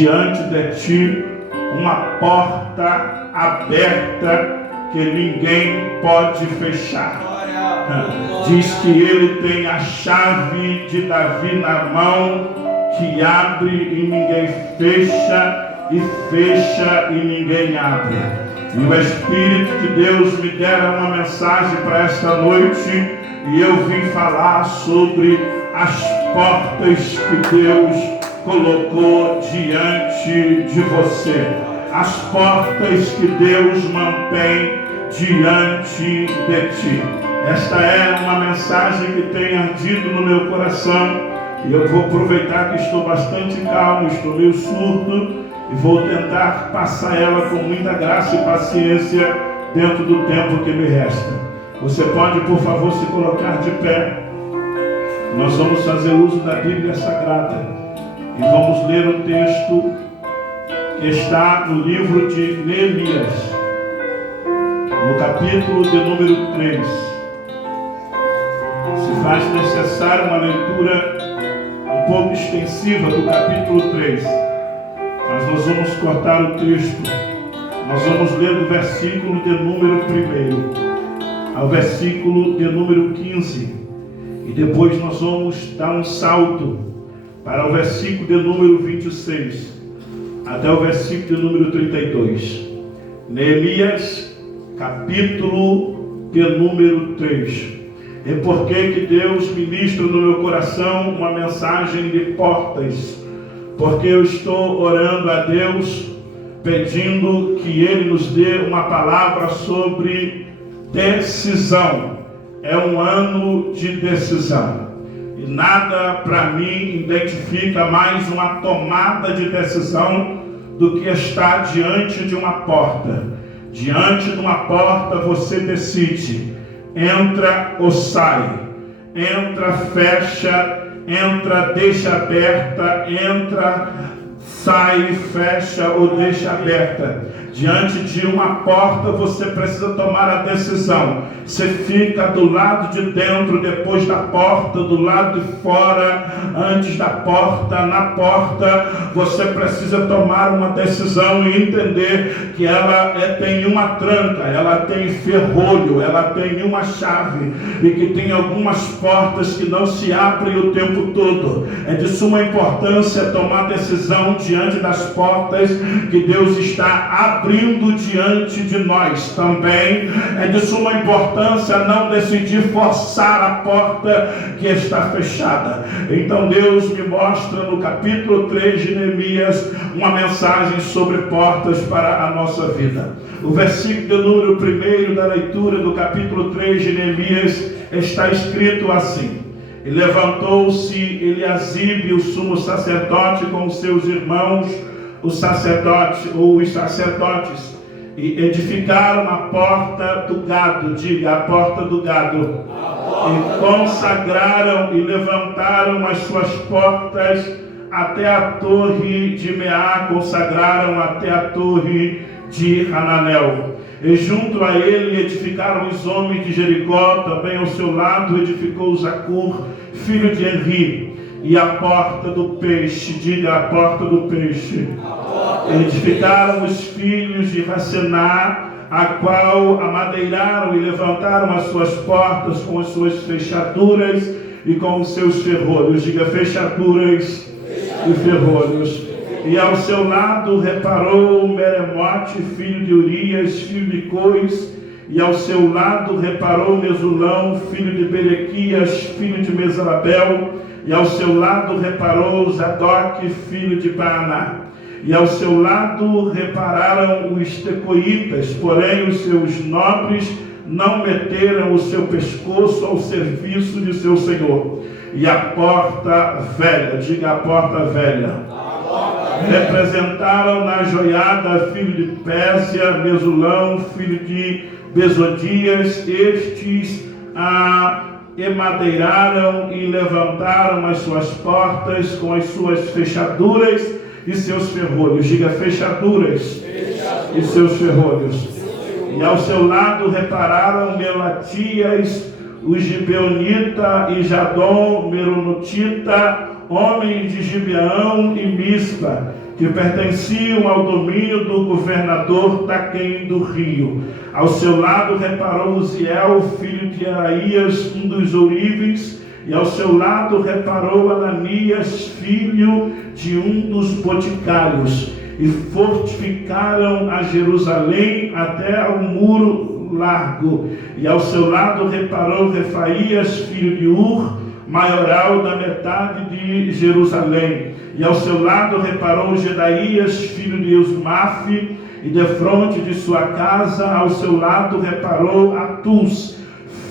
diante de ti uma porta aberta que ninguém pode fechar. Diz que ele tem a chave de Davi na mão, que abre e ninguém fecha, e fecha e ninguém abre. E o Espírito de Deus me dera uma mensagem para esta noite, e eu vim falar sobre as portas que Deus colocou diante de você. As portas que Deus mantém diante de ti. Esta é uma mensagem que tem ardido no meu coração, e eu vou aproveitar que estou bastante calmo, estou meio surdo, e vou tentar passar ela com muita graça e paciência dentro do tempo que me resta. Você pode, por favor, se colocar de pé. Nós vamos fazer uso da Bíblia Sagrada e vamos ler o texto que está no livro de Neemias, no capítulo de número 3. Se faz necessário uma leitura um pouco extensiva do capítulo 3, mas nós vamos cortar o texto. Nós vamos ler do versículo de número 1 ao versículo de número 15, e depois nós vamos dar um salto para o versículo de número 26 até o versículo de número 32. Neemias, capítulo de número 3. É porque que Deus ministra no meu coração uma mensagem de portas, porque eu estou orando a Deus, pedindo que Ele nos dê uma palavra sobre decisão. É um ano de decisão, e nada para mim identifica mais uma tomada de decisão do que estar diante de uma porta. Diante de uma porta você decide: entra ou sai, entra, fecha, entra, deixa aberta, entra, sai, fecha ou deixa aberta. Diante de uma porta você precisa tomar a decisão. Você fica do lado de dentro, depois da porta, do lado de fora, antes da porta, na porta. Você precisa tomar uma decisão e entender que ela tem uma tranca, ela tem ferrolho, ela tem uma chave, e que tem algumas portas que não se abrem o tempo todo. É de suma importância tomar decisão diante das portas que Deus está abrindo diante de nós. Também é de suma importância não decidir forçar a porta que está fechada. Então Deus me mostra no capítulo 3 de Neemias uma mensagem sobre portas para a nossa vida. O versículo de número 1 da leitura do capítulo 3 de Neemias está escrito assim: E levantou-se Eliasibe, o sumo sacerdote, com os seus irmãos, os sacerdotes, e edificaram a porta do gado. Diga, a porta do gado. E consagraram e levantaram as suas portas até a torre de Meá, consagraram até a torre de Hananel. E junto a ele edificaram os homens de Jericó, também ao seu lado edificou Zacur, filho de Enri, e a porta do peixe. Diga, a porta do peixe. Edificaram os filhos de Racená, a qual amadeiraram e levantaram as suas portas com as suas fechaduras e com os seus ferrolhos. Diga, fechaduras e ferrolhos. E ao seu lado reparou Meremote, filho de Urias, filho de Cois, e ao seu lado reparou Mesulão, filho de Berequias, filho de Mesabel, e ao seu lado reparou Zadok, filho de Baaná. E ao seu lado repararam os tecoítas, porém os seus nobres não meteram o seu pescoço ao serviço de seu senhor. E a porta velha, diga, a porta velha, representaram na joiada filho de Pésia, Mesulão, filho de Besodias. Estes emadeiraram e levantaram as suas portas com as suas fechaduras e seus ferrolhos. Diga, fechaduras e seus ferrolhos. E ao seu lado repararam Melatias, o Gibeonita, e Jadom, Meronotita, homens de Gibeão e Mispa, que pertenciam ao domínio do governador Taquém do Rio. Ao seu lado reparou Uziel, filho de Araías, um dos ouríveis, e ao seu lado reparou Ananias, filho de um dos boticários, e fortificaram a Jerusalém até ao muro largo. E ao seu lado reparou Refaías, filho de Ur, maioral da metade de Jerusalém. E ao seu lado reparou Gedaías, filho de Eusmafe, e defronte de sua casa, ao seu lado reparou Atus,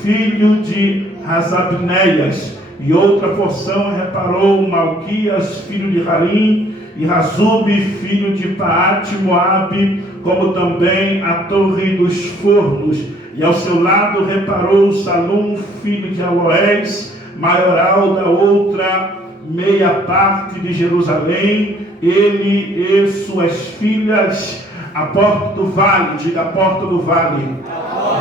filho de Hasabneias. E outra porção reparou Malquias, filho de Harim, e Razube, filho de Paate Moabe, como também a torre dos fornos. E ao seu lado reparou Salum, filho de Aloés, maioral da outra meia parte de Jerusalém, ele e suas filhas, a porta do vale, diga a porta do vale.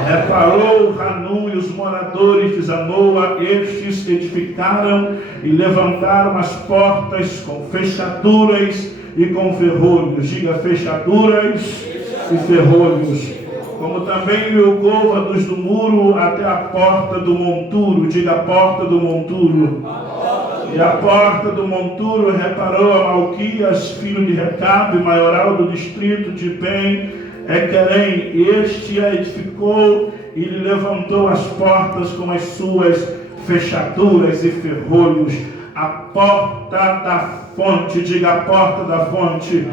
Reparou Hanum e os moradores de Zanoa, estes edificaram e levantaram as portas com fechaduras e com ferrolhos, diga fechaduras e ferrolhos, como também o côvados do muro até a porta do monturo, diga a porta do monturo. E a porta do monturo reparou a Malquias, filho de Recabe, maioral do distrito de Ben-Equerem. Este a edificou e lhe levantou as portas com as suas fechaduras e ferrolhos. A porta da fonte, diga a porta da fonte.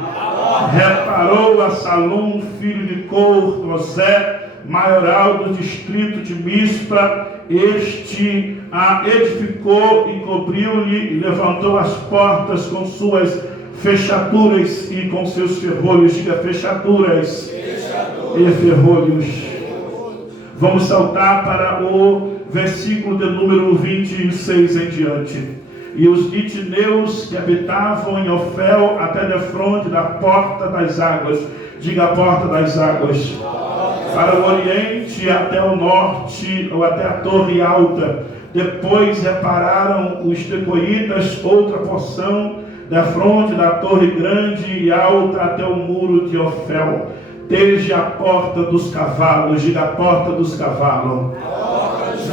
Reparou a Salum, filho de Cor-Osé, maioral do distrito de Mispa. Este a edificou e cobriu-lhe e levantou as portas com suas fechaduras e com seus ferrolhos. Diga fechaduras e ferrolhos. Vamos saltar para o versículo de número 26 em diante. E os itineus que habitavam em Ofel até defronte da porta das águas, diga a porta das águas, para o oriente até o norte, ou até a torre alta. Depois repararam os tecoítas outra porção defronte da torre grande e alta até o muro de Ofel, desde a porta dos cavalos, diga a porta dos cavalos.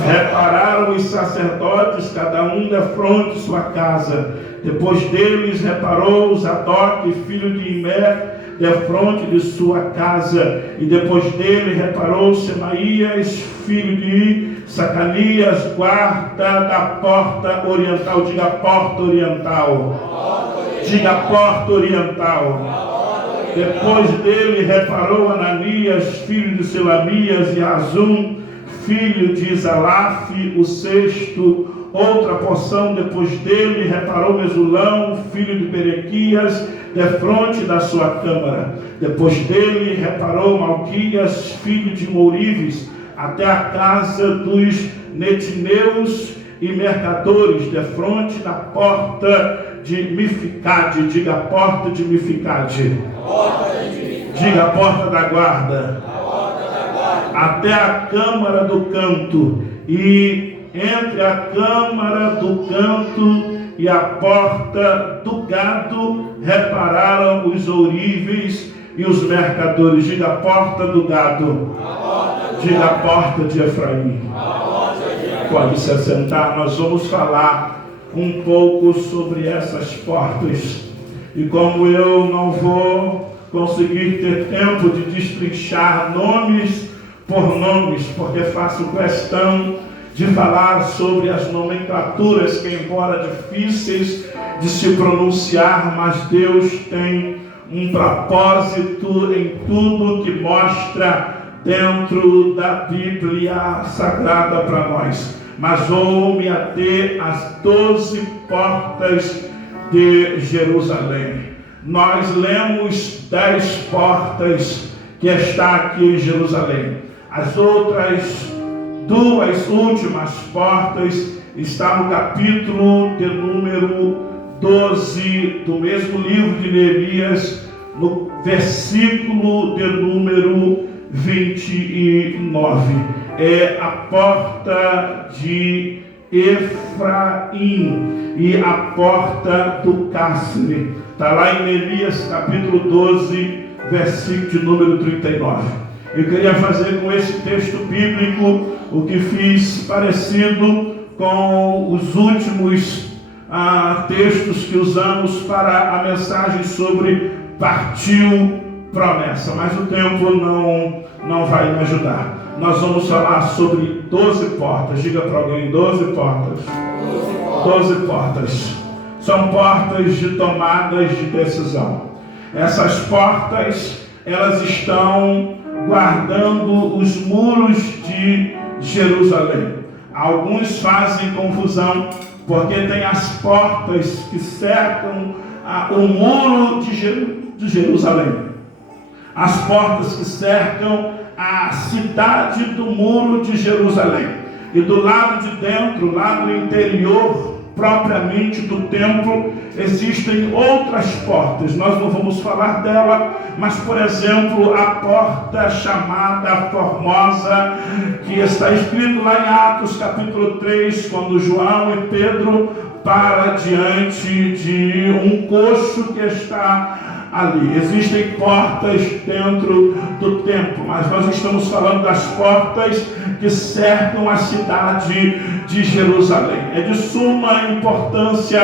Repararam os sacerdotes, cada um defronte de sua casa. Depois deles reparou Zadok, filho de Imer, defronte de sua casa. E depois dele reparou Semaías, filho de Sacanias, guarda da porta oriental. Diga a porta oriental. Diga a porta oriental. Depois dele reparou Ananias, filho de Selamias, e Azum, filho de Zalaf, o sexto. Outra porção depois dele reparou Mesulão, filho de Berequias, defronte da sua câmara. Depois dele reparou Malquias, filho de Mourives, até a casa dos netineus e mercadores, defronte da porta de Mificade. Diga a porta de Mificade. Diga a porta da guarda. Até a câmara do canto, e entre a câmara do canto e a porta do gado repararam os ouríveis e os mercadores. Diga a porta do gado. Diga a porta de Efraim. Pode se assentar, nós vamos falar um pouco sobre essas portas. E como eu não vou conseguir ter tempo de destrinchar nomes por nomes, porque faço questão de falar sobre as nomenclaturas que, embora difíceis de se pronunciar, mas Deus tem um propósito em tudo que mostra dentro da Bíblia Sagrada para nós. Mas vou me ater às 12 portas de Jerusalém. Nós lemos 10 portas que está aqui em Jerusalém. As outras duas últimas portas estão no capítulo de número 12 do mesmo livro de Neemias, no versículo de número 29. É a porta de Efraim e a porta do cárcere. Está lá em Neemias capítulo 12, versículo de número 39. Eu queria fazer com esse texto bíblico o que fiz parecido com os últimos textos que usamos para a mensagem sobre partiu promessa, mas o tempo não vai me ajudar. Nós vamos falar sobre 12 portas. Diga para alguém: 12 portas. 12 portas. São portas de tomadas de decisão. Essas portas, elas estão guardando os muros de Jerusalém. Alguns fazem confusão porque tem as portas que cercam o muro de Jerusalém. As portas que cercam a cidade do muro de Jerusalém. E do lado de dentro, lá no interior propriamente do templo, existem outras portas. Nós não vamos falar dela, mas, por exemplo, a porta chamada Formosa, que está escrito lá em Atos capítulo 3, quando João e Pedro param diante de um coxo que está ali. Existem portas dentro do templo, mas nós estamos falando das portas que cercam a cidade de Jerusalém. É de suma importância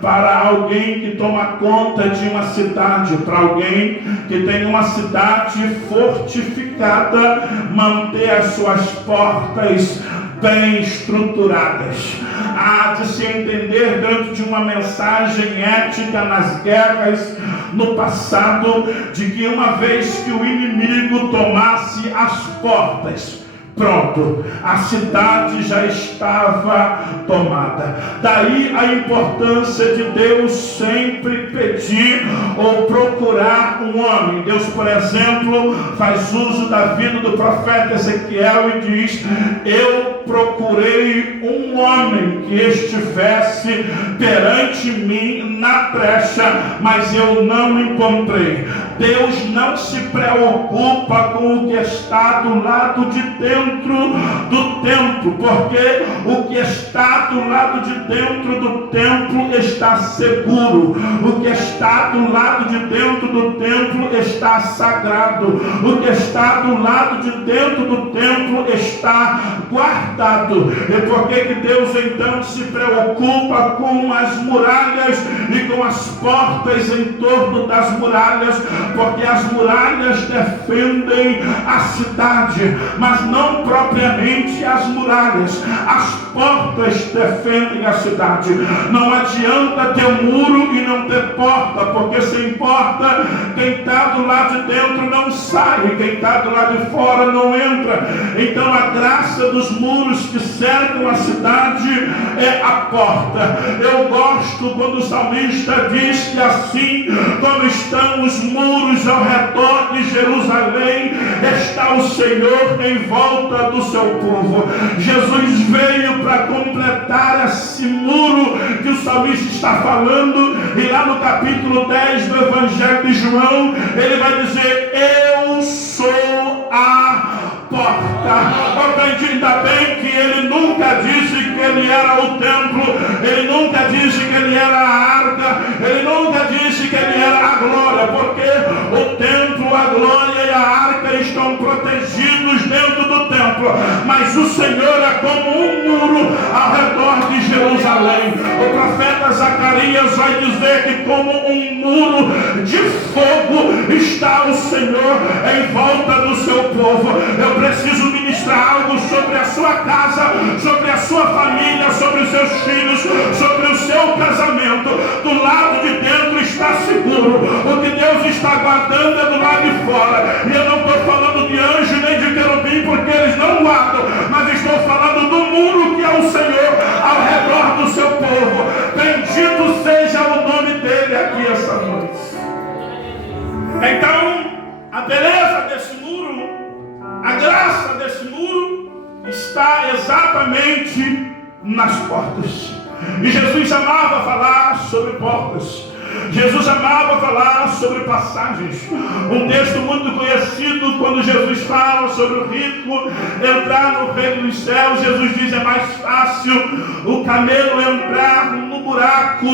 para alguém que toma conta de uma cidade, para alguém que tem uma cidade fortificada, manter as suas portas bem estruturadas. Há de se entender dentro de uma mensagem ética nas guerras no passado, de que uma vez que o inimigo tomasse as portas, pronto, a cidade já estava tomada. Daí a importância de Deus sempre pedir ou procurar um homem. Deus, por exemplo, faz uso da vida do profeta Ezequiel e diz: eu procurei um homem que estivesse perante mim na brecha, mas eu não encontrei. Deus não se preocupa com o que está do lado de dentro do templo, porque o que está do lado de dentro do templo está seguro. O que está do lado de dentro do templo está sagrado. O que está do lado de dentro do templo está guardado. E por que Deus então se preocupa com as muralhas e com as portas em torno das muralhas? Porque as muralhas defendem a cidade, mas não propriamente as muralhas. As portas defendem a cidade. Não adianta ter muro e não ter porta, porque sem porta, quem está do lado de dentro não sai, quem está do lado de fora não entra. Então a graça dos muros que cercam a cidade é a porta. Eu gosto quando o salmista diz que assim como estão os muros ao redor de Jerusalém, está o Senhor em volta do seu povo. Jesus veio para completar esse muro que o salmista está falando, e lá no capítulo 10 do Evangelho de João, ele vai dizer: eu sou a porta. Aprendi ainda bem que ele nunca disse que ele era o templo, ele nunca disse que ele era a arca, ele nunca disse que ele era a glória, porque o templo, a glória e a arca estão protegidos dentro do templo, mas o Senhor é como um muro ao redor de Jerusalém. O profeta Zacarias vai dizer que como um muro de fogo está o Senhor em volta do seu povo. Eu preciso ministrar algo sobre a sua casa, sobre a sua família, sobre os seus filhos, sobre o seu casamento. Do lado de dentro está seguro. O que Deus está guardando é do lado de fora. E eu não estou falando de anjo nem de querubim, porque eles não guardam, mas estou falando do muro que é o Senhor ao redor do seu povo. Bendito seja o nome dele aqui essa noite. Então, a beleza desse muro, a graça desse muro está exatamente nas portas. E Jesus amava falar sobre portas. Jesus amava falar sobre passagens. Um texto muito conhecido, quando Jesus fala sobre o rico entrar no reino dos céus, Jesus diz: é mais fácil o camelo entrar no buraco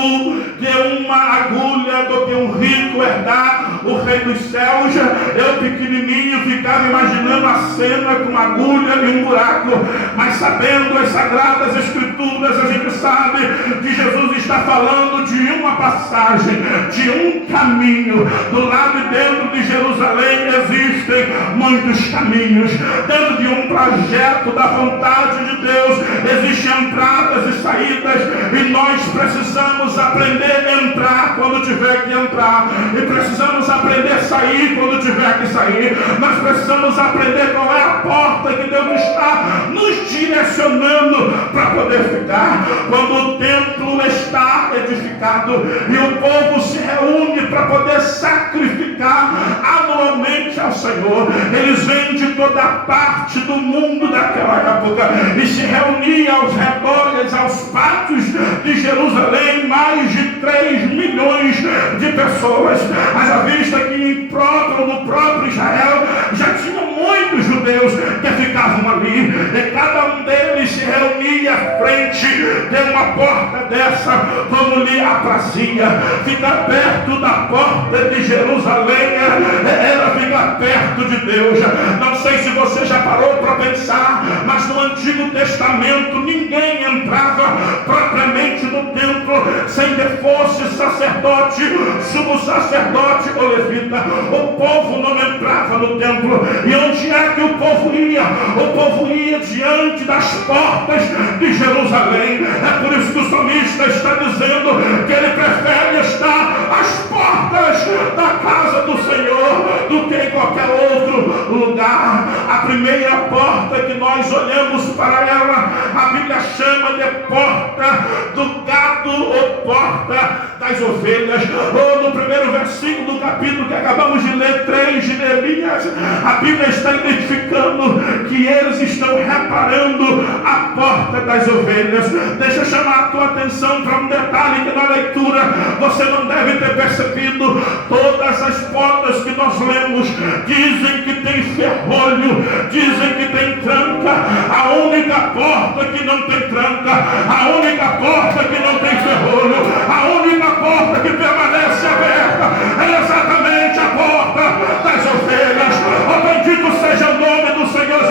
de uma agulha do que um rico herdar o reino dos céus. Eu pequenininho ficava imaginando a cena com uma agulha e um buraco, mas sabendo as sagradas escrituras, a gente sabe que Jesus está falando de uma passagem, de um caminho. Do lado de dentro de Jerusalém existem muitos caminhos. Dentro de um projeto da vontade de Deus existem entradas e saídas, e nós precisamos aprender a entrar quando tiver que entrar, e precisamos aprender a sair quando tiver que sair. Nós precisamos aprender qual é a porta que Deus está nos direcionando para poder ficar. Quando o templo está edificado e o povo se reúne para poder sacrificar anualmente ao Senhor, eles vêm de toda parte do mundo daquela época e se reuniam aos redores, aos pátios de Jerusalém, mais de 3 milhões de pessoas. Haja vista que no próprio Israel já tinha muitos judeus que ficavam ali, e cada um deles se reunia à frente de uma porta dessa, como lhe aprazia. Ficar perto da porta de Jerusalém era ficar perto de Deus. Não sei se você já parou para pensar, mas no Antigo Testamento ninguém entrava propriamente no templo sem que fosse sacerdote, sumo sacerdote ou levita. O povo não entrava no templo. E onde é que o povo ia? O povo ia diante das portas de Jerusalém. É por isso que o salmista está dizendo que ele prefere estar às portas da casa do Senhor do que em qualquer outro lugar. A primeira porta que nós olhamos para ela, a Bíblia chama de porta do gado ou porta das ovelhas. Ou no primeiro versículo do capítulo que acabamos de ler, 3 de Neemias, a Bíblia está identificando que eles estão reparando a porta das ovelhas. Deixa eu chamar a tua atenção para um detalhe que na leitura você não deve ter percebido. Todas as portas que nós lemos dizem que tem ferrolho, dizem que tem tranca. A única porta que não tem tranca, a única porta que não tem ferrolho, a única porta que permanece aberta é exatamente a porta das ovelhas. Oh, bendito seja o nome do Senhor.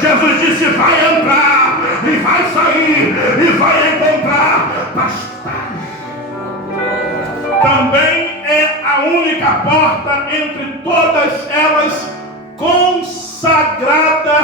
Jesus disse: vai entrar e vai sair e vai encontrar pastagem. Também é a única porta entre todas elas consagrada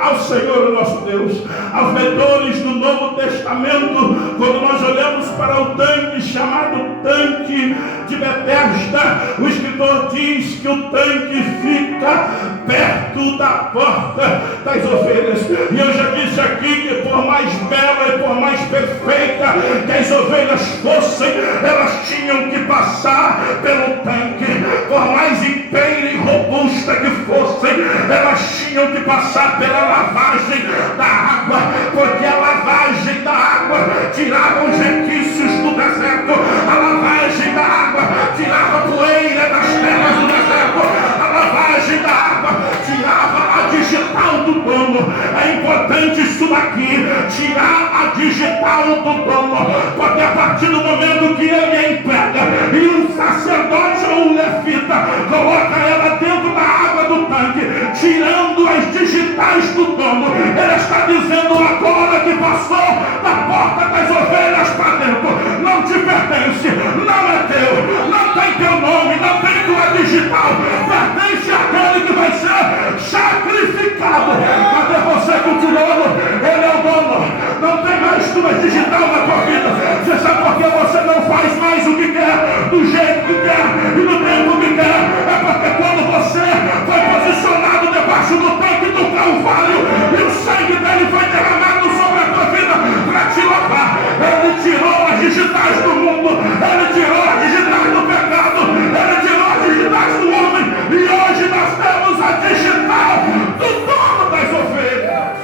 ao Senhor nosso Deus. Aos leitores do Novo Testamento, quando nós olhamos para o tanque chamado tanque de Betesda, o escritor diz que o tanque fica perto da porta das ovelhas. E eu já disse aqui que por mais bela e por mais perfeita que as ovelhas fossem, elas tinham que passar pelo tanque. Por mais inteira e robusta que fossem, elas tinham que passar pela lavagem da água, porque a lavagem da água tirava os requisitos do deserto, a lavagem da água tirava a poeira das terras do deserto, a lavagem da água tirava a digital do dono. É importante isso daqui, tirar a digital do dono, porque a partir do momento que ele emprega e o sacerdote ou o levita coloca ela dentro da água do tanque, tirando as digitais do dono, ele está dizendo agora que passou da porta das ovelhas para dentro, não te pertence, não é teu, não tem teu nome, não tem tua digital, pertence àquele que vai ser sacrificado. Cadê você continuando? Ele é o dono, não tem mais tua digital na tua vida. Você sabe por que você não faz mais o que quer, do jeito que quer e no tempo que quer? É porque quando você foi posicionado debaixo do tanque do Calvário e o sangue dele foi derramado sobre a tua vida para te lavar, ele tirou as digitais do mundo, ele tirou as digitais do pecado, ele tirou as digitais do homem, e hoje nós temos a digital do dono das ovelhas.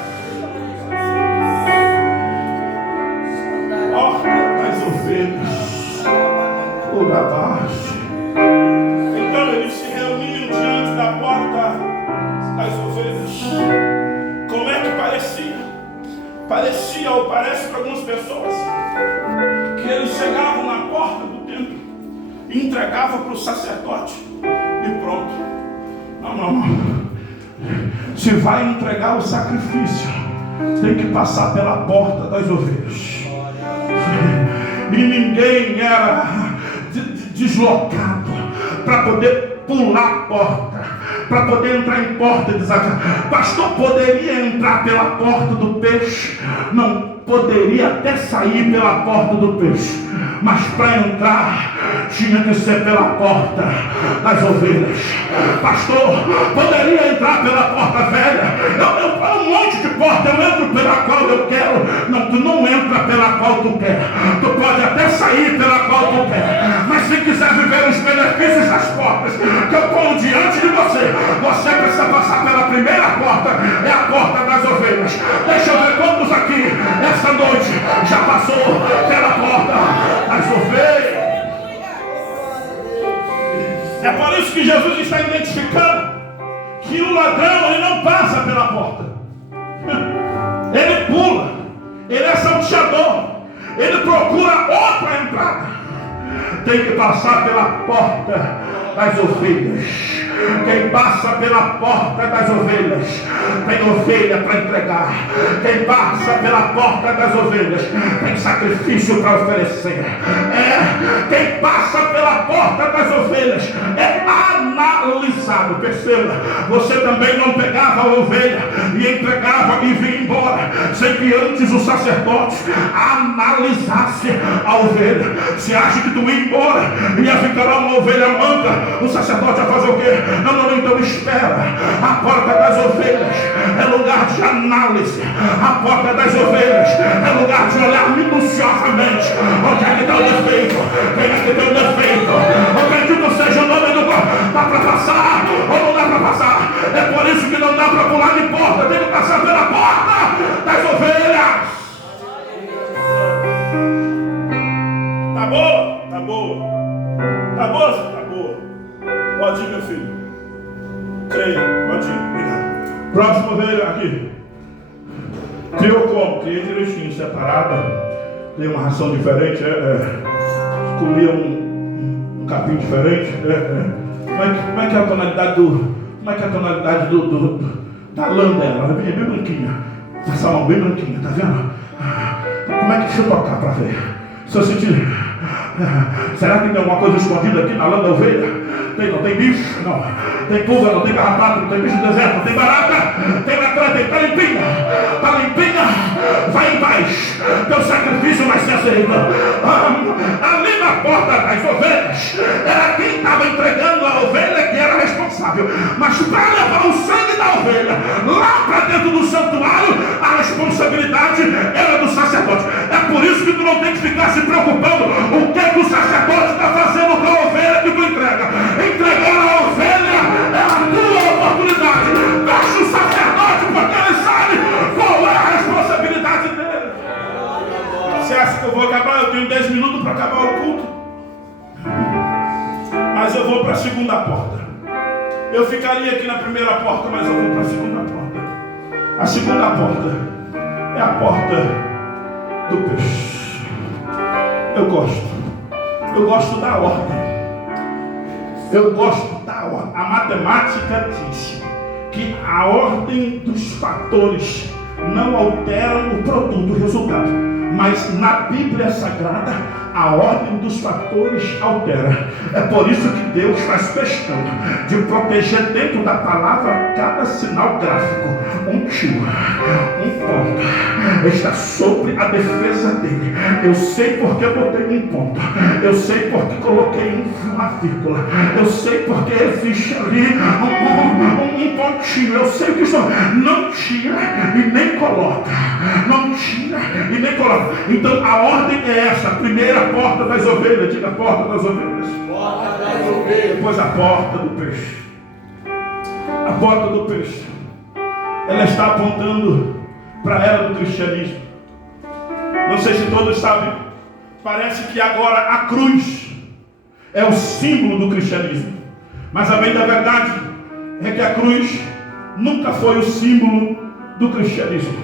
Porta das ovelhas. O pessoas que eles chegavam na porta do templo e entregavam para o sacerdote e pronto. Não. Se vai entregar o sacrifício, tem que passar pela porta das ovelhas. E ninguém era deslocado para poder pular a porta, para poder entrar em porta desafiada. Pastor, poderia entrar pela porta do peixe? Não, poderia até sair pela porta do peixe, mas para entrar tinha que ser pela porta das ovelhas. Pastor, poderia entrar pela porta velha? Um monte de porta, eu entro pela qual eu quero. Não, tu não entra pela qual tu quer. Tu pode até sair pela qual tu quer, mas se quiser viver os benefícios das portas que eu ponho diante de você, você precisa passar pela primeira porta, é a porta das ovelhas. Deixa eu ver quantos aqui essa noite já passou pela porta das ovelhas. É por isso que Jesus está identificando que o ladrão, ele não passa pela porta, ele pula, ele é salteador, ele procura outra entrada. Tem que passar pela porta das ovelhas. Quem passa pela porta das ovelhas tem ovelha para entregar. Quem passa pela porta das ovelhas tem sacrifício para oferecer. Quem passa pela porta das ovelhas é analisado. Perceba, você também não pegava a ovelha e entregava e vinha embora sem que antes o sacerdote analisasse a ovelha. Se acha que tu ia embora e ia ficar lá uma ovelha manca, o sacerdote ia fazer o quê? Não, então espera. A porta das ovelhas é lugar de análise. A porta das ovelhas é lugar de olhar minuciosamente onde é que está o defeito, quem é que tem o defeito, acredito seja o nome do corpo. Dá para passar ou não dá para passar? É por isso que não dá para pular de porta, tem que passar pela porta das ovelhas. Tá boa? Tá boa. Tá boa? Tá boa. Pode ir, meu filho. Creia, pode ir, obrigado. Próxima ovelha aqui. Criou como? Criei direitinho, separada. Dei uma ração diferente. Escolhia um capim diferente. Como é que é a tonalidade como é que é a tonalidade da lã dela? É bem branquinha. Essa mão bem branquinha, tá vendo? Como é que deixa eu tocar para ver? Se eu sentir. Será que tem alguma coisa escondida aqui na lã da ovelha? Não tem bicho? Não. Tem pulga, não tem carrapato, não tem bicho do deserto, não tem barata, tem latrã, tá limpinha. Tá limpinha, vai em paz. Teu sacrifício vai ser aceito. Ali na porta das ovelhas, era quem estava entregando a ovelha que era responsável. Mas para levar o sangue da ovelha lá para dentro do santuário, a responsabilidade era do sacerdote. É por isso que tu não tem que ficar se preocupando o que o sacerdote está fazendo com a ovelha que tu entrega. Entregar a ovelha é a tua oportunidade. Deixa o sacerdote, porque ele sabe qual é a responsabilidade dele. Você acha que eu vou acabar? Eu tenho 10 minutos para acabar o culto. Mas eu vou para a segunda porta. Eu ficaria aqui na primeira porta, mas eu vou para a segunda porta. A segunda porta é a porta do peixe. Eu gosto da ordem. Eu gosto da ordem. A matemática diz que a ordem dos fatores não alteram o produto, o resultado. Mas na Bíblia Sagrada, a ordem dos fatores altera. É por isso que Deus faz questão de proteger dentro da palavra cada sinal gráfico. Um tio, um ponto, está sobre a defesa dele. Eu sei porque eu botei um ponto. Eu sei porque coloquei uma vírgula. Eu sei porque existe ali um pontinho. Eu sei o que estou. Não tira e nem coloca. Não tira e nem coloca. Então a ordem é essa. A primeira porta das ovelhas. Diga a porta das ovelhas. Porta das ovelhas. Depois a porta do peixe. A porta do peixe, ela está apontando para a era do cristianismo. Não sei se todos sabem, parece que agora a cruz é o símbolo do cristianismo. Mas a bem da verdade é que a cruz nunca foi o símbolo do cristianismo.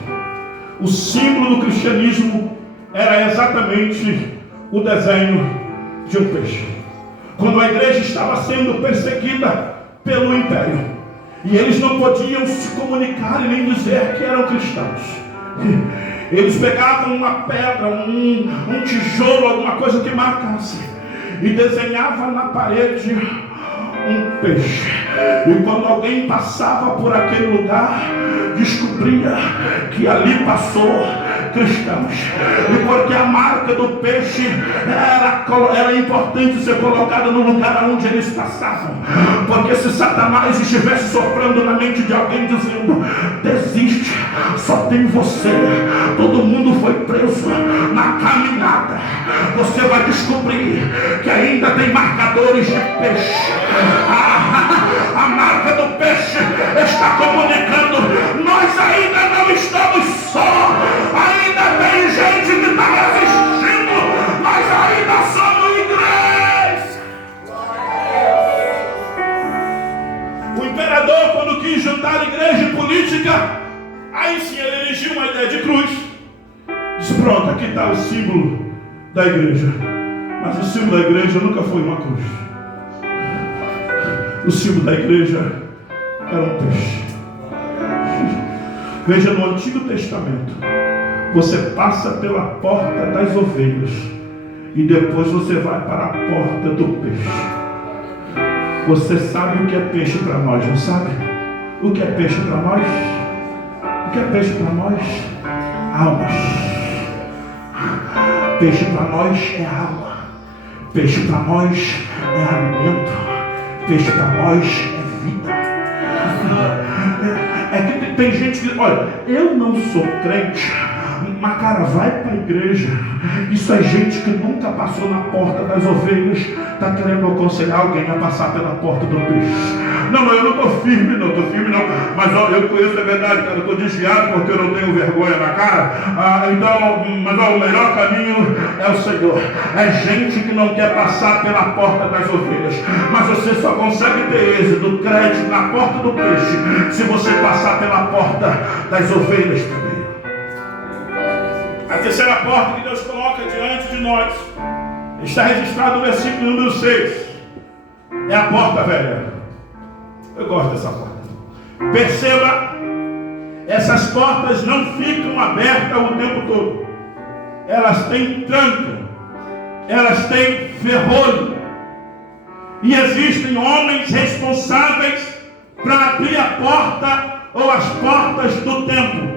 O símbolo do cristianismo era exatamente o desenho de um peixe. Quando a igreja estava sendo perseguida pelo império, e eles não podiam se comunicar e nem dizer que eram cristãos, eles pegavam uma pedra, um tijolo, alguma coisa que marcasse, e desenhavam na parede um peixe. E quando alguém passava por aquele lugar, descobria que ali passou cristãos. E porque a marca do peixe era importante ser colocada no lugar onde eles passavam. Porque se Satanás estivesse soprando na mente de alguém dizendo: desiste, só tem você, todo mundo foi preso na caminhada, você vai descobrir que ainda tem marcadores de peixe. A marca do peixe está comunicando: nós ainda não estamos só, ainda tem gente que está resistindo, nós ainda somos igreja. O imperador, quando quis juntar igreja e política, aí sim ele erigiu uma ideia de cruz. Diz: pronto, aqui está o símbolo da igreja. Mas o símbolo da igreja nunca foi uma cruz. O símbolo da igreja era um peixe. Veja, no Antigo Testamento, você passa pela porta das ovelhas e depois você vai para a porta do peixe. Você sabe o que é peixe para nós, não sabe? O que é peixe para nós? O que é peixe para nós? Almas. Peixe para nós é alma. Peixe para nós é alimento. Peixe para nós é vida. É que tem gente que, olha, eu não sou crente, mas cara, vai para a igreja. Isso é gente que nunca passou na porta das ovelhas, está querendo aconselhar alguém a passar pela porta do peixe. Não, eu não estou firme, mas eu conheço a verdade, cara, eu estou desviado porque eu não tenho vergonha na cara. O melhor caminho é o Senhor. É gente que não quer passar pela porta das ovelhas, mas você só consegue ter êxito, crédito na porta do peixe se você passar pela porta das ovelhas primeiro. A terceira porta que Deus coloca diante de nós está registrado no versículo número 6. É a porta velha. Eu gosto dessa porta. Perceba, essas portas não ficam abertas o tempo todo. Elas têm tranca, elas têm ferrolho. E existem homens responsáveis para abrir a porta ou as portas do templo.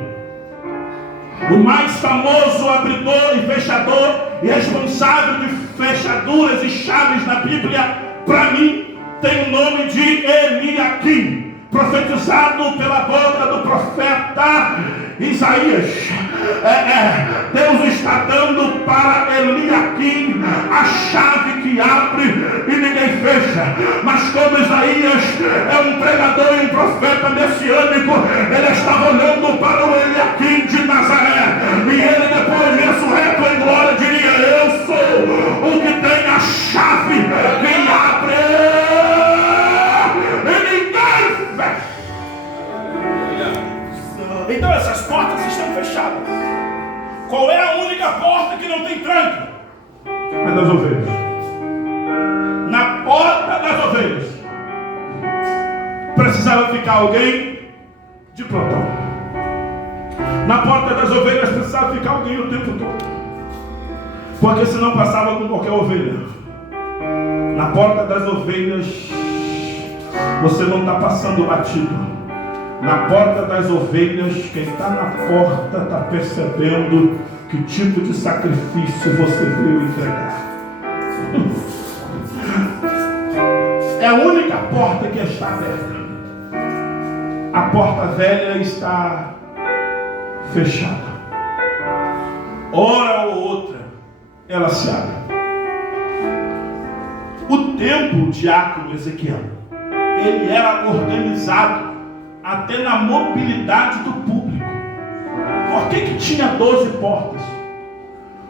O mais famoso abridor e fechador e responsável de fechaduras e chaves na Bíblia, para mim, tem o nome de Eliaquim, profetizado pela boca do profeta Isaías. Deus está dando para Eliaquim a chave que abre e ninguém fecha. Mas como Isaías é um pregador e um profeta messiânico, ele estava olhando para o Eliaquim de Nazaré, e ele, depois de ressurreto em glória, diria: eu sou o que tem a chave que abre e ninguém fecha. Então essas portas estão fechadas. Qual é a única porta que não tem tranca? A das ovelhas. Na porta das ovelhas precisava ficar alguém de plantão. Na porta das ovelhas precisava ficar alguém o tempo todo, porque senão passava com qualquer ovelha. Na porta das ovelhas você não está passando batido. Na porta das ovelhas, quem está na porta está percebendo que tipo de sacrifício você veio entregar. É a única porta que está aberta. A porta velha está fechada. Hora ou outra ela se abre. O templo diácono Ezequiel, ele era organizado até na mobilidade do público. Por que tinha 12 portas?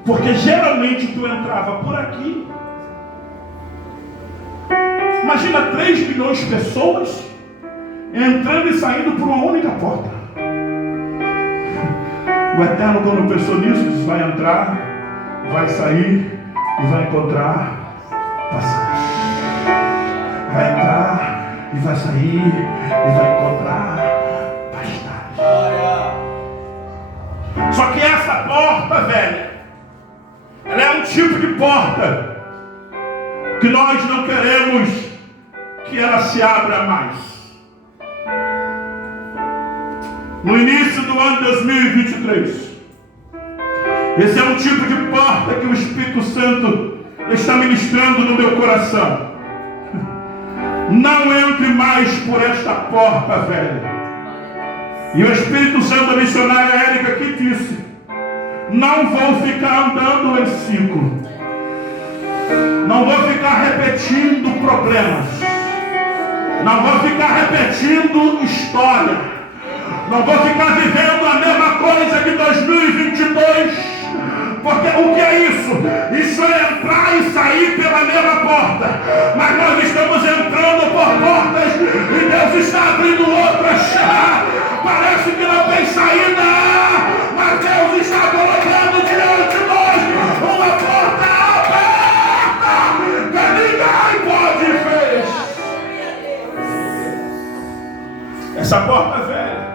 Porque geralmente tu entrava por aqui. Imagina 3 milhões de pessoas entrando e saindo por uma única porta. O Eterno, quando pensou nisso, disse: vai entrar vai sair e vai encontrar passagem. Vai entrar e vai sair e vai encontrar pastagem. Só que essa porta, velha, ela é um tipo de porta que nós não queremos que ela se abra mais. No início do ano 2023, esse é um tipo de porta que o Espírito Santo está ministrando no meu coração. Não entre mais por esta porta, velha. E o Espírito Santo, a missionária Érica que disse: não vou ficar andando em ciclo. Não vou ficar repetindo problemas. Não vou ficar repetindo história. Não vou ficar vivendo a mesma coisa de 2022. Porque o que é isso? Isso é entrar e sair pela mesma porta. Mas nós estamos entrando por portas e Deus está abrindo outras. Parece que não tem saída, mas Deus está colocando diante de nós uma porta aberta que ninguém pode fechar. Essa porta velha,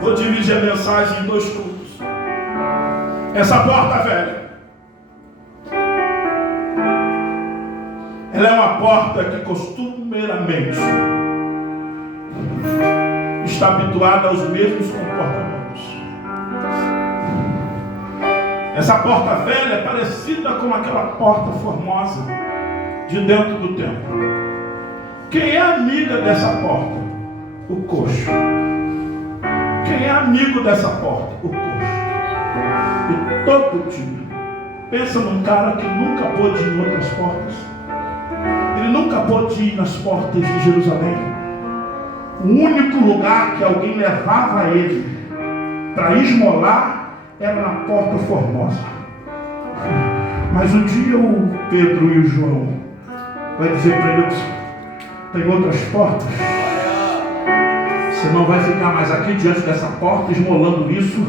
vou dividir a mensagem em 2 cultos. Essa porta velha, ela é uma porta que costumeiramente está habituada aos mesmos comportamentos. Essa porta velha é parecida com aquela porta formosa de dentro do templo. Quem é amiga dessa porta? O coxo. Quem é amigo dessa porta? O coxo. E todo dia, pensa num cara que nunca pôde ir em outras portas. Ele nunca pôde ir nas portas de Jerusalém. O único lugar que alguém levava ele para esmolar era na porta formosa. Mas um dia o Pedro e o João vai dizer para ele: tem outras portas. Você não vai ficar mais aqui diante dessa porta, esmolando isso,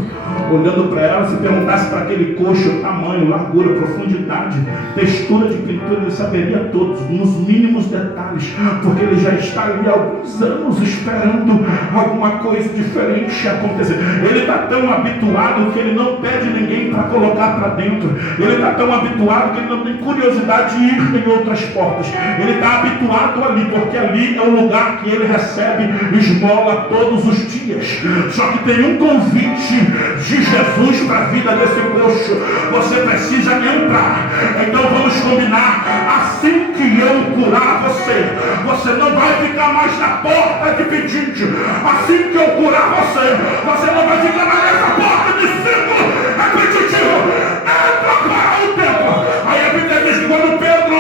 olhando para ela. Se perguntasse para aquele coxo tamanho, largura, profundidade, textura de pintura, ele saberia todos, nos mínimos detalhes, porque ele já está ali há alguns anos esperando alguma coisa diferente acontecer. Ele está tão habituado que ele não pede ninguém para colocar para dentro. Ele está tão habituado que ele não tem curiosidade de ir em outras portas. Ele está habituado ali, porque ali é o lugar que ele recebe esmola todos os dias. Só que tem um convite de Jesus para a vida desse coxo: você precisa entrar. Então vamos combinar: assim que eu curar você, você não vai ficar mais na porta de pedinte. Assim que eu curar você, você não vai ficar mais nessa porta de ciclo repetitivo. Entra para o templo. Aí a Bíblia diz que quando Pedro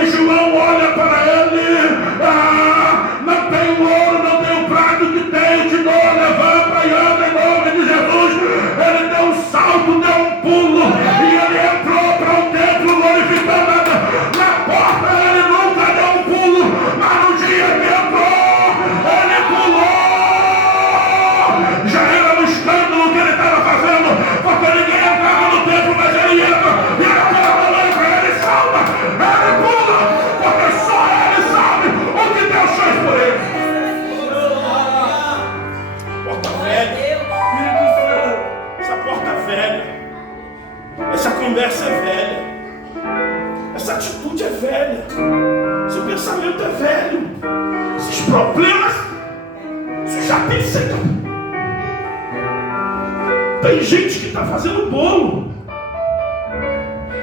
e João olha para ele, não tem ouro, não tem o prato que tem, te dou, levanta e anda em nome de Jesus. Ele deu um salto, deu um pulo e ele entrou para o templo glorificando a Deus. Na porta ele nunca deu um pulo, mas no dia que entrou, ele pulou. Já era no escândalo que ele estava fazendo, porque ninguém entrava no templo, mas ele entra e ele pula, ele salta, ele pula, porque só ele sabe o que Deus fez por ele. Essa porta velha, essa conversa é velha, essa atitude é velha, esse pensamento é velho, esses problemas, isso já tem sido. Tem gente que está fazendo bolo,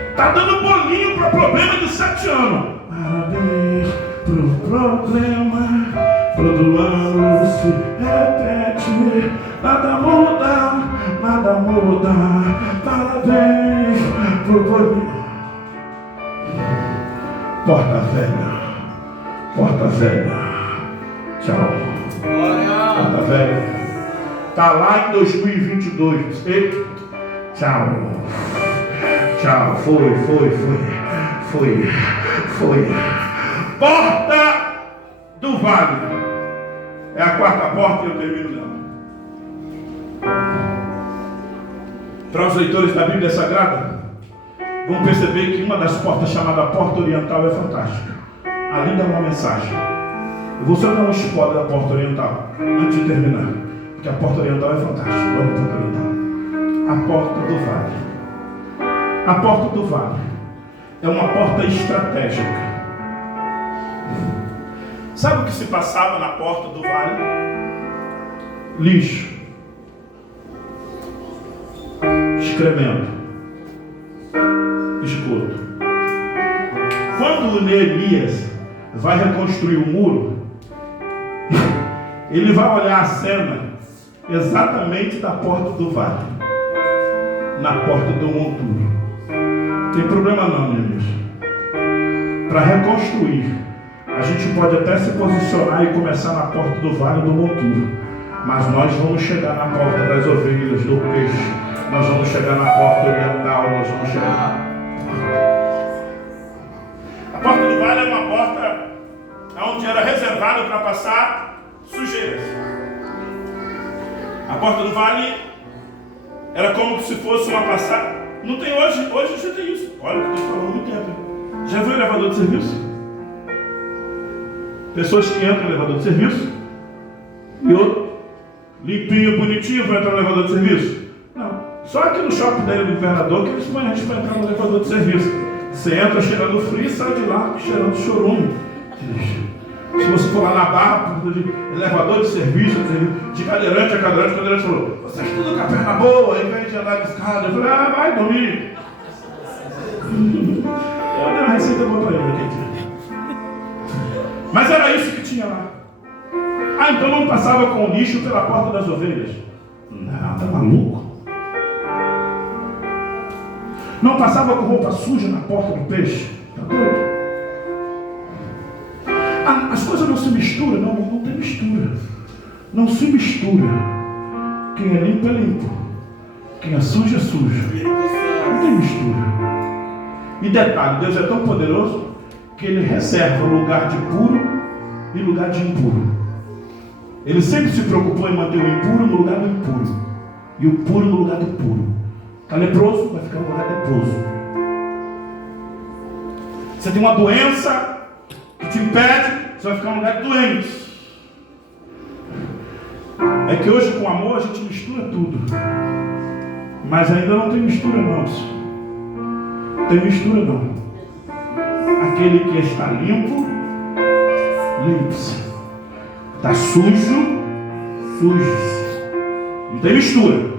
está dando bolinho para problema de 7 anos. Parabéns pro problema, todo ano se repete, nada muda, nada muda. Parabéns pro problema. Porta velha, porta velha, tchau. Porta velha, tá lá em 2022, ei? Tchau, tchau, foi. Porta do Vale é a 4ª porta e eu termino nela. Para os leitores da Bíblia Sagrada, vão perceber que uma das portas, chamada Porta Oriental, é fantástica. Ali dá uma mensagem. Eu vou só dar um spoiler da Porta Oriental, antes de terminar. Porque a Porta Oriental é fantástica. Olha a Porta Oriental. A Porta do Vale. A Porta do Vale é uma porta estratégica. Sabe o que se passava na Porta do Vale? Lixo, excremento, esgoto. Quando o Neemias vai reconstruir o muro, ele vai olhar a cena exatamente da Porta do Vale, na Porta do Monturo. Não tem problema não, Neemias. Para reconstruir, a gente pode até se posicionar e começar na Porta do Vale do Monturo. Mas nós vamos chegar na porta das ovelhas, do peixe. Nós vamos chegar na porta oriental. Nós vamos chegar. A porta do vale é uma porta onde era reservada para passar sujeiras. A porta do vale era como se fosse uma passagem. Não tem hoje já tem isso. Olha o que eu estou falando há muito tempo. Já viu elevador de serviço? Pessoas que entram no elevador de serviço e outro limpinho, bonitinho, vai entrar no elevador de serviço? Não. Só aqui no shopping da Ilha do Governador que eles põem a gente para entrar no elevador de serviço. Você entra cheirando frio e sai de lá cheirando chorume. Se você for lá na Barra, de elevador de serviço, de cadeirante a cadeirante, o cadeirante falou: você estuda com a perna boa, ao invés de andar de escada. Eu falei: vai dormir. Eu dei uma receita boa para ele aquele dia. Mas era isso que tinha lá. Então não passava com o lixo pela porta das ovelhas? Não, tá maluco? Não passava com roupa suja na porta do peixe? Tá doido? As coisas não se misturam, não tem mistura. Não se mistura. Quem é limpo é limpo. Quem é sujo é sujo. Não tem mistura. E detalhe, Deus é tão poderoso que Ele reserva lugar de puro e lugar de impuro. Ele sempre se preocupou em manter o impuro no lugar do impuro e o puro no lugar do puro. Está leproso, vai ficar no lugar leproso. Você tem uma doença que te impede, você vai ficar no lugar doente. É que hoje com amor a gente mistura tudo. Mas ainda não tem mistura não. Tem mistura não. Aquele que está limpo, limpe-se. Está sujo, suje-se. Não tem mistura.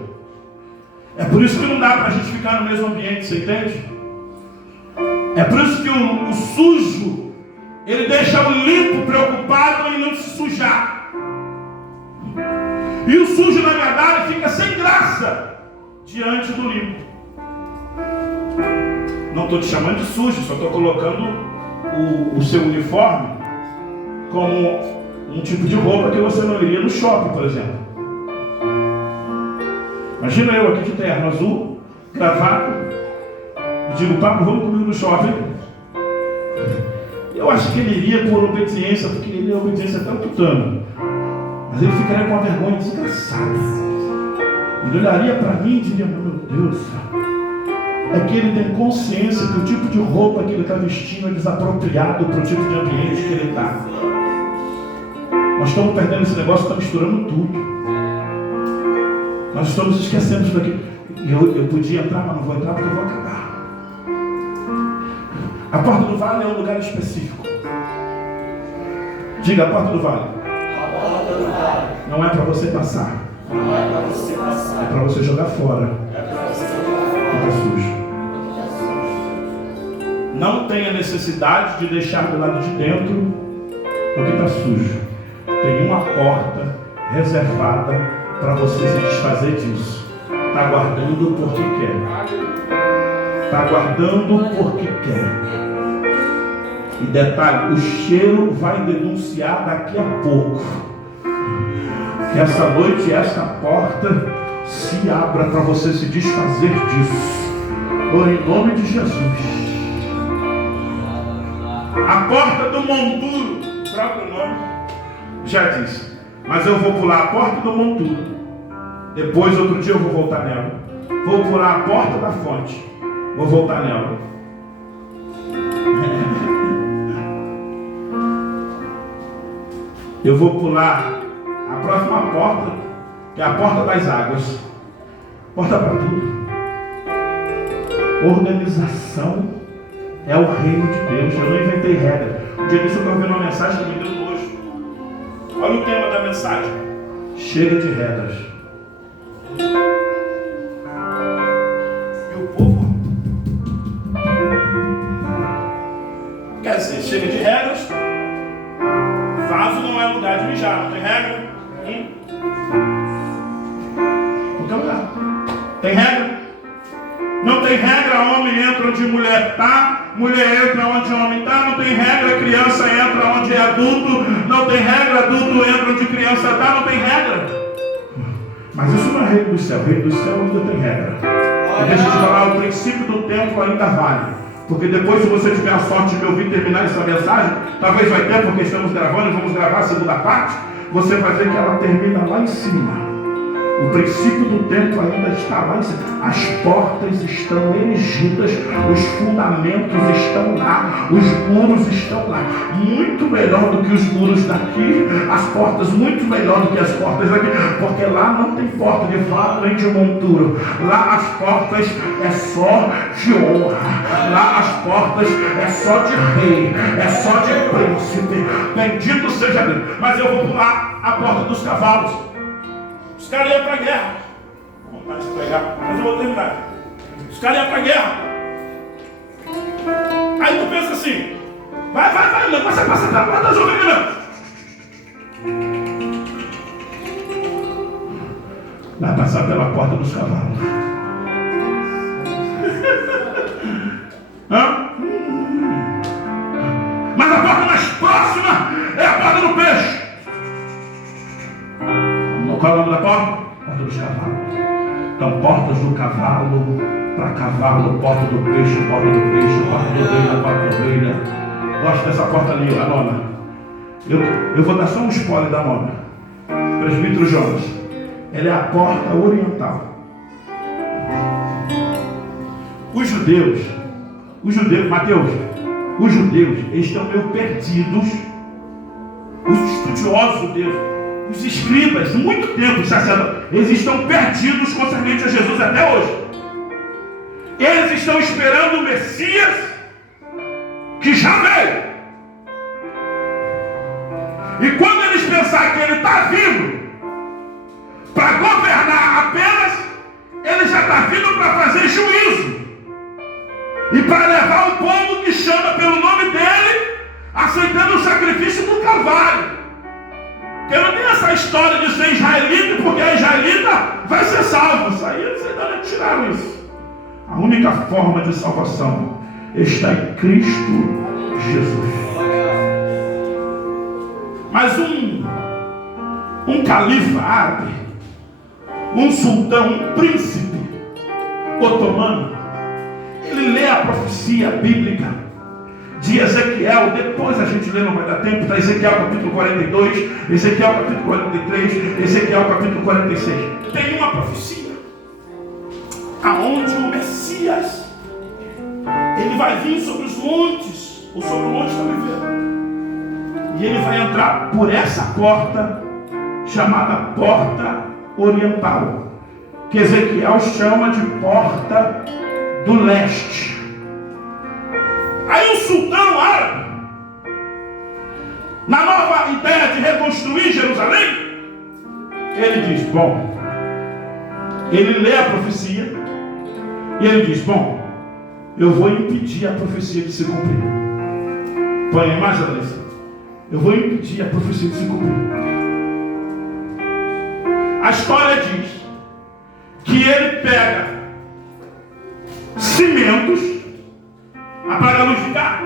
É por isso que não dá para a gente ficar no mesmo ambiente, você entende? É por isso que o sujo, ele deixa o limpo preocupado em não se sujar. E o sujo, na verdade, fica sem graça diante do limpo. Não estou te chamando de sujo, só estou colocando o seu uniforme como um tipo de roupa que você não iria no shopping, por exemplo. Imagina eu aqui de terno azul, gravata, e digo: papo, vamos comigo no shopping. Eu acho que ele iria por obediência, porque ele é obediência até o tutano. Mas ele ficaria com uma vergonha desgraçada. Ele olharia para mim e diria: meu Deus, é que ele tem consciência que o tipo de roupa que ele está vestindo é desapropriado para o tipo de ambiente que ele está. Nós estamos perdendo esse negócio, está misturando tudo. Nós estamos esquecendo isso daqui. Eu podia entrar, mas não vou entrar porque eu vou acabar. A porta do vale é um lugar específico. Diga: a porta do vale. A porta do vale. Não é para você passar. Não é para você passar. É para você jogar fora. É para você jogar fora. Está sujo. Não tenha necessidade de deixar do lado de dentro o que está sujo. Tem uma porta reservada para você se desfazer disso. Está guardando porque quer. Está guardando porque quer. E detalhe, o cheiro vai denunciar daqui a pouco. Que essa noite, esta porta se abra para você se desfazer disso. Em nome de Jesus. A porta do monturo, o próprio nome já disse. Mas eu vou pular a porta do monturo. Depois, outro dia, eu vou voltar nela. Vou pular a porta da fonte. Vou voltar nela. Eu vou pular a próxima porta, que é a porta das águas. Porta para tudo. Organização é o reino de Deus. Eu não inventei regra. Um dia desse eu estava vendo uma mensagem que me deu nojo. Olha o tema da mensagem. Chega de regras. E o povo? Quer dizer, chega de regras. Vaso não é lugar de mijar, não tem regra? Qualquer lugar. Tem regra? Não tem regra, homem entra onde mulher está, mulher entra onde homem está, não tem regra, criança entra onde é adulto, não tem regra, adulto entra onde criança está, não tem regra. Mas isso não é reino do céu, o reino do céu ainda tem regra. E deixa eu te falar, o princípio do tempo ainda vale. Porque depois, se você tiver a sorte de me ouvir terminar essa mensagem, talvez vai ter, porque estamos gravando e vamos gravar a segunda parte, você vai ver que ela termina lá em cima. O princípio do tempo ainda está lá em cima. As portas estão erigidas, os fundamentos estão lá, os muros estão lá. Muito melhor do que os muros daqui, as portas muito melhor do que as portas daqui, porque lá não tem porta de fato nem de monturo. Lá as portas é só de honra. Lá as portas é só de rei, é só de príncipe. Bendito seja Deus. Mas eu vou pular a porta dos cavalos. Os caras iam para a guerra. Vontade de pregar, mas eu vou terminar. Os caras iam para a guerra. Aí tu pensa assim: vai, não, passa, vai dar jogo aqui não. Vai passar pela porta dos cavalos. Mas a porta mais próxima é a porta do peixe. Qual é o nome da porta? Porta dos cavalos. Então, portas do cavalo, para cavalo, porta do peixe, porta da ovelha. Gosto dessa porta ali, a nona. Eu vou dar só um spoiler da nona. Presbítero Jonas. Ela é a porta oriental. Os judeus, Mateus, os judeus, eles estão meio perdidos. Os estudiosos judeus, os escribas, muito tempo, sacerdotes, eles estão perdidos concernente a Jesus até hoje. Eles estão esperando o Messias que já veio. E quando eles pensarem que ele está vindo para governar apenas, ele já está vindo para fazer juízo e para levar o povo que chama pelo nome dele, aceitando o sacrifício do Calvário. Eu não tenho essa história de ser israelita, porque a israelita vai ser salvo. Isso aí eles ainda não tiraram isso. A única forma de salvação está em Cristo Jesus. Mas um califa árabe, um sultão, um príncipe otomano, ele lê a profecia bíblica de Ezequiel. Depois a gente lê, não vai dar tempo. Está Ezequiel capítulo 42, Ezequiel capítulo 43, Ezequiel capítulo 46. Tem uma profecia aonde o Messias ele vai vir sobre os montes, ou sobre o monte da Oliveira, e ele vai entrar por essa porta chamada porta oriental, que Ezequiel chama de porta do leste. Aí o sultão árabe, na nova ideia de reconstruir Jerusalém, ele diz, bom, ele lê a profecia e ele diz, bom, eu vou impedir a profecia de se cumprir. Põe a imagem, Larissa. Eu vou impedir a profecia de se cumprir. A história diz que ele pega cimentos, apaga a luz de cá.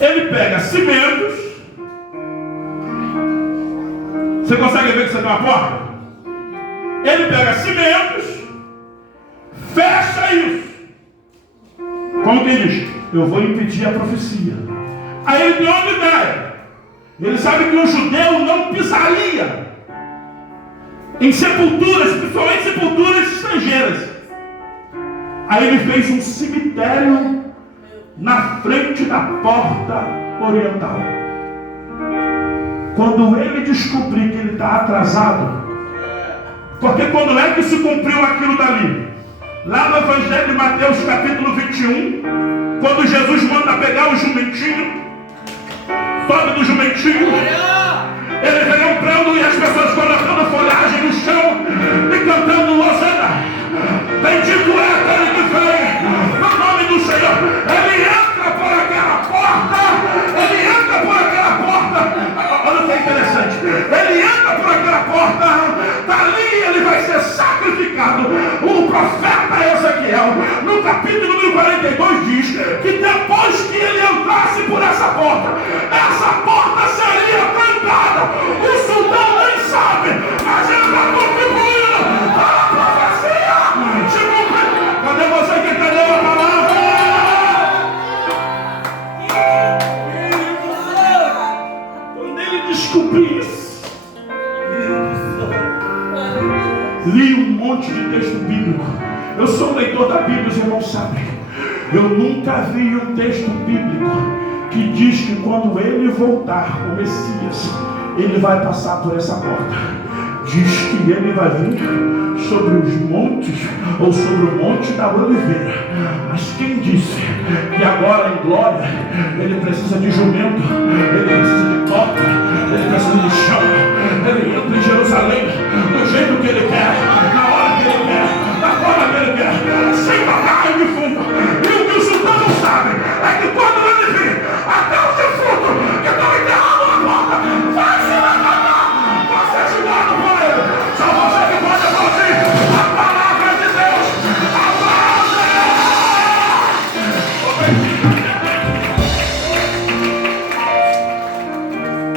Ele pega cimentos. Você consegue ver que você tem uma porta? Ele pega cimentos, fecha isso. Como quem diz, eu vou impedir a profecia. Aí ele tem uma ideia. Ele sabe que o judeu não pisaria em sepulturas, principalmente sepulturas estrangeiras. Aí ele fez um cemitério na frente da porta oriental. Quando ele descobrir que ele está atrasado, porque quando é que se cumpriu aquilo dali? Lá no Evangelho de Mateus capítulo 21, quando Jesus manda pegar o jumentinho, sobe do jumentinho, ele vem entrando e as pessoas colocando folhagem no chão e cantando Hosana. Bendito é aquele que vem no nome do Senhor. Ele entra por aquela porta. Ele entra por aquela porta. Olha o que é interessante. Ele entra por aquela porta. Dali ele vai ser sacrificado. O profeta Ezequiel, no capítulo número 42, diz que depois que ele entrasse por essa porta seria trancada. O sultão nem sabe, mas ele está contribuindo para a profecia. Cadê você que entendeu a palavra? Quando ele descobriu isso, li um monte de texto bíblico. Eu sou um leitor da Bíblia, os irmãos sabem. Eu nunca vi um texto bíblico que diz que quando ele voltar, o Messias, ele vai passar por essa porta. Diz que ele vai vir sobre os montes, ou sobre o monte da Oliveira. Mas quem disse que agora em glória ele precisa de jumento, ele precisa de porta, ele precisa de chão, ele entra em Jerusalém do jeito que ele quer, na hora que ele quer, da forma que ele quer, sem tocar de fundo. E o que o sultão não sabe é que quando ele vir, até o defunto que estão enterrados na porta vai se levantar, vai ser julgado por ele. Só você que pode aplaudir a palavra de Deus.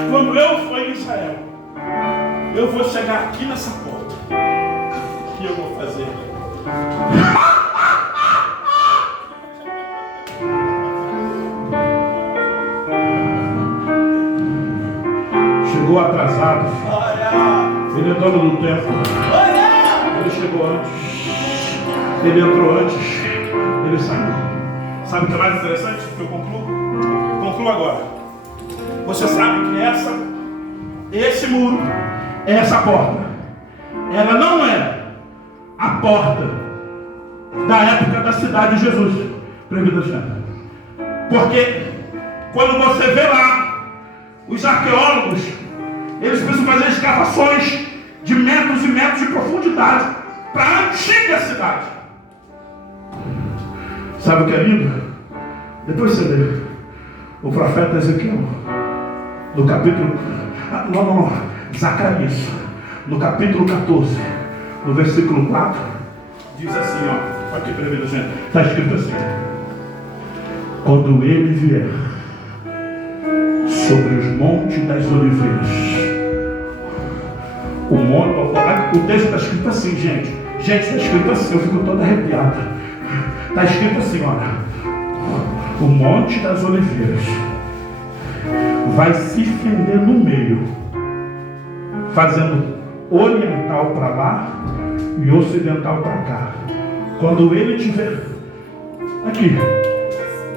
Quando eu for em Israel, eu vou chegar aqui nessa porta e eu vou fazer. Chegou atrasado. Ele é dono do tempo. Ele chegou antes. Ele entrou antes. Ele saiu. Sabe o que é mais interessante que eu concluo? Concluo agora. Você sabe que esse muro, essa porta, ela não é a porta da época da cidade de Jesus. Porque quando você vê lá, os arqueólogos, eles precisam fazer escavações de metros e metros de profundidade para a antiga cidade. Sabe o que é lindo? Depois você lê o profeta Ezequiel, no capítulo... Zacarias, no capítulo 14, no versículo 4, diz assim, ó, aqui para ver, gente, está escrito assim: quando ele vier sobre os montes das oliveiras, o texto está escrito assim, gente, está escrito assim, eu fico toda arrepiada. Está escrito assim, olha, o monte das oliveiras vai se fender no meio, fazendo oriental para lá e ocidental para cá. Quando ele estiver aqui,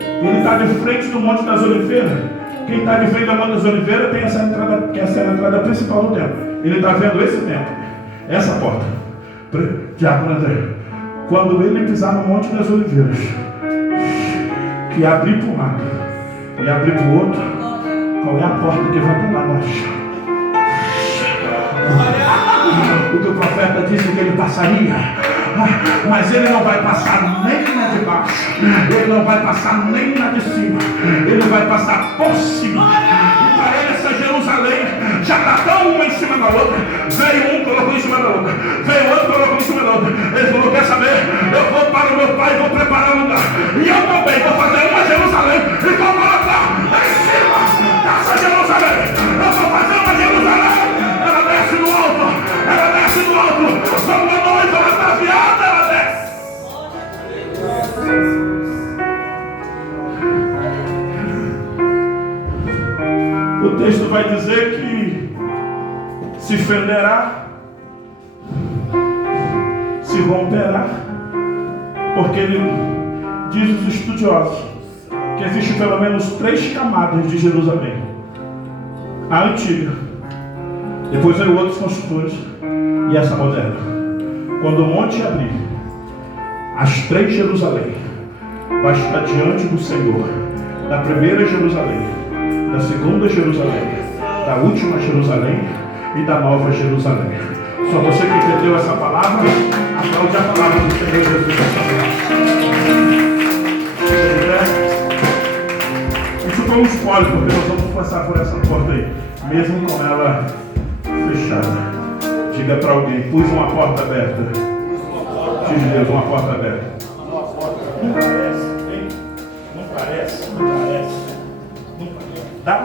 ele está de frente do Monte das Oliveiras. Quem está de frente do Monte das Oliveiras tem essa entrada, que essa é a entrada principal do templo. Ele está vendo esse templo, essa porta. Diácono André, quando ele pisar no Monte das Oliveiras, que abrir para um lado e abrir para o outro, qual é a porta que vai para lá embaixo? O que o profeta disse que ele passaria, mas ele não vai passar nem na de baixo, ele não vai passar nem na de cima, ele vai passar por cima. E para ele essa Jerusalém já está tão uma em cima da outra. Veio um, colocou em cima da outra, veio outro, colocou em cima da outra. Ele falou: quer saber? Eu vou para o meu pai, vou preparar um lugar, e eu também vou fazer uma Jerusalém e vou colocar em cima dessa Jerusalém. Eu vou fazer uma Jerusalém. Ela desce no alto, quando a noiva ela está viada, ela desce. O texto vai dizer que se fenderá, se romperá Porque diz os estudiosos que existem pelo menos 3 camadas de Jerusalém. A antiga, depois veio outros construtores e essa moderna. Quando o monte abrir, as 3 Jerusalém vai estar diante do Senhor, da primeira Jerusalém, da segunda Jerusalém, da última Jerusalém e da nova Jerusalém. Só você que entendeu essa palavra, aplaude a palavra do Senhor Jesus. Isso foi um spoiler, porque nós vamos passar por essa porta aí, mesmo com ela fechada. Diga para alguém, pus uma porta aberta. Diz Deus, uma porta aberta. Não parece, hein? Não parece. Dá